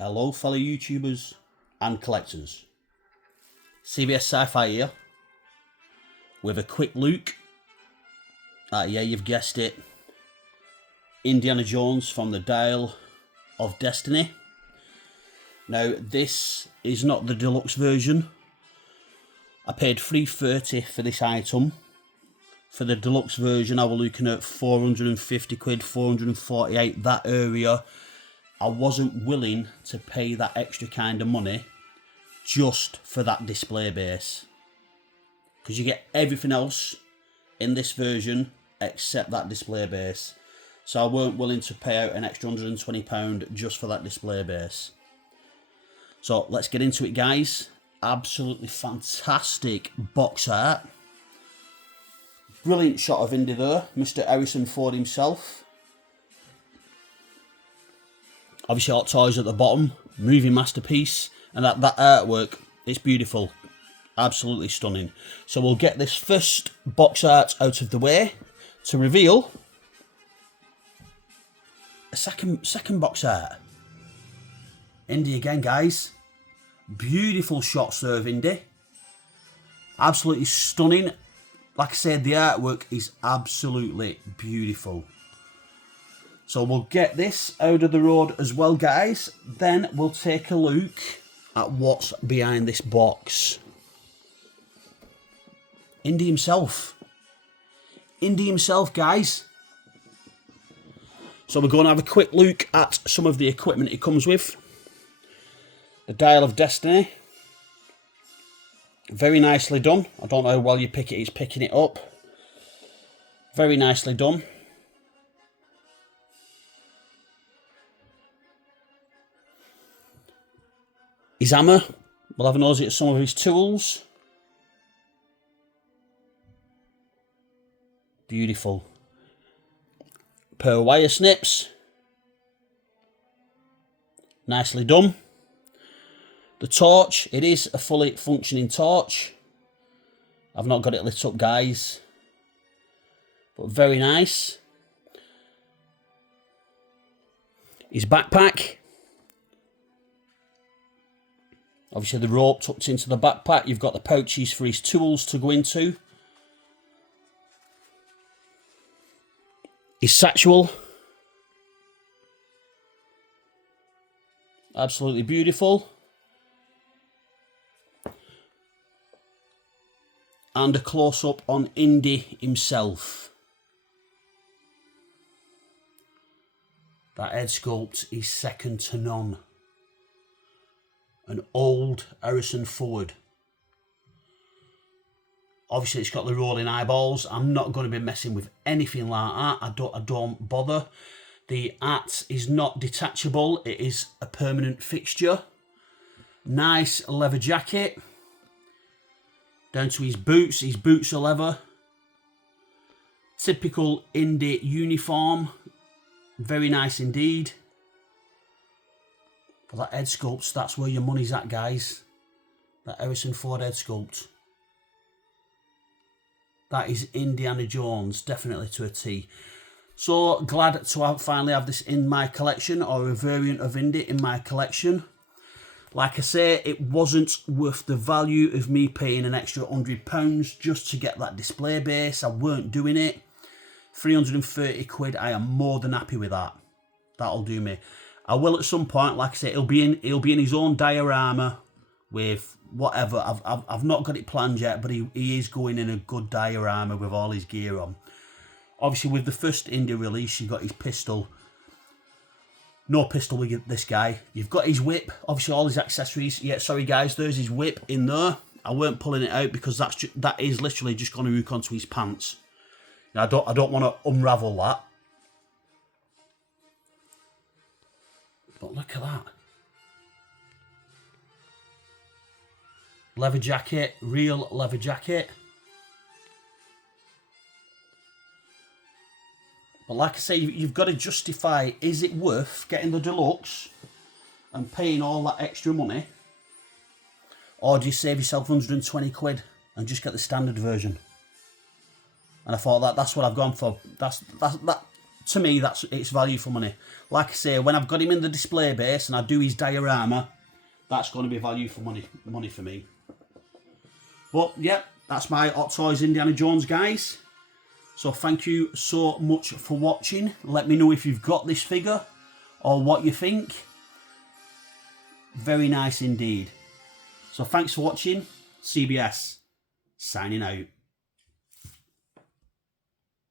Hello fellow YouTubers and collectors, CBS Sci-Fi here with a quick look at, yeah, you've guessed it, Indiana Jones from the Dial of Destiny. Now this is not the deluxe version. I paid $3.30 for this item. For the deluxe version I was looking at 450 quid, 448, that area. I wasn't willing to pay that extra kind of money just for that display base, because you get everything else in this version except that display base. So I weren't willing to pay out an extra £120 just for that display base. So let's get into it, guys. Absolutely fantastic box art. Brilliant shot of Indy there, Mr. Harrison Ford himself. Obviously Hot Toys at the bottom, movie masterpiece, and that artwork, it's beautiful, absolutely stunning. So we'll get this first box art out of the way to reveal a second box art. Indy again, guys. Beautiful shots there of Indy. Absolutely stunning. Like I said, the artwork is absolutely beautiful. So we'll get this out of the road as well, guys. Then we'll take a look at what's behind this box. Indy himself. Indy himself, guys. So we're going to have a quick look at some of the equipment it comes with. The Dial of Destiny. Very nicely done. I don't know how well you pick it, it's picking it up. Very nicely done. His hammer, we'll have a nosy at some of his tools. Beautiful. Pair of wire snips. Nicely done. The torch, it is a fully functioning torch. I've not got it lit up, guys, but very nice. His backpack. Obviously the rope tucked into the backpack. You've got the pouches for his tools to go into. His satchel. Absolutely beautiful. And a close-up on Indy himself. That head sculpt is second to none. An old Harrison Ford. Obviously it's got the rolling eyeballs. I'm not going to be messing with anything like that. I don't bother. The art is not detachable. It is a permanent fixture. Nice leather jacket. Down to his boots. His boots are leather. Typical Indy uniform. Very nice indeed. For that head sculpt, that's where your money's at, guys. That Harrison Ford head sculpt. That is Indiana Jones, definitely to a T. So glad to finally have this in my collection, or a variant of Indy in my collection. Like I say, it wasn't worth the value of me paying an extra £100 just to get that display base. I weren't doing it. 330 quid, I am more than happy with that. That'll do me. I will at some point, like I say, he'll be in his own diorama with whatever. I've not got it planned yet, but he is going in a good diorama with all his gear on. Obviously, with the first Indy release, you've got his pistol. No pistol with this guy. You've got his whip, obviously all his accessories. Yeah, sorry guys, there's his whip in there. I weren't pulling it out because that is literally just going to hook onto his pants. Now, I don't want to unravel that. But look at that. Leather jacket, real leather jacket. But like I say, you've got to justify, is it worth getting the deluxe and paying all that extra money? Or do you save yourself 120 quid and just get the standard version? And I thought that's what I've gone for. That to me, it's value for money. Like I say, when I've got him in the display base and I do his diorama, that's going to be value for money for me. But yeah, that's my Hot Toys Indiana Jones, guys. So thank you so much for watching. Let me know if you've got this figure or what you think. Very nice indeed. So thanks for watching. CBS signing out.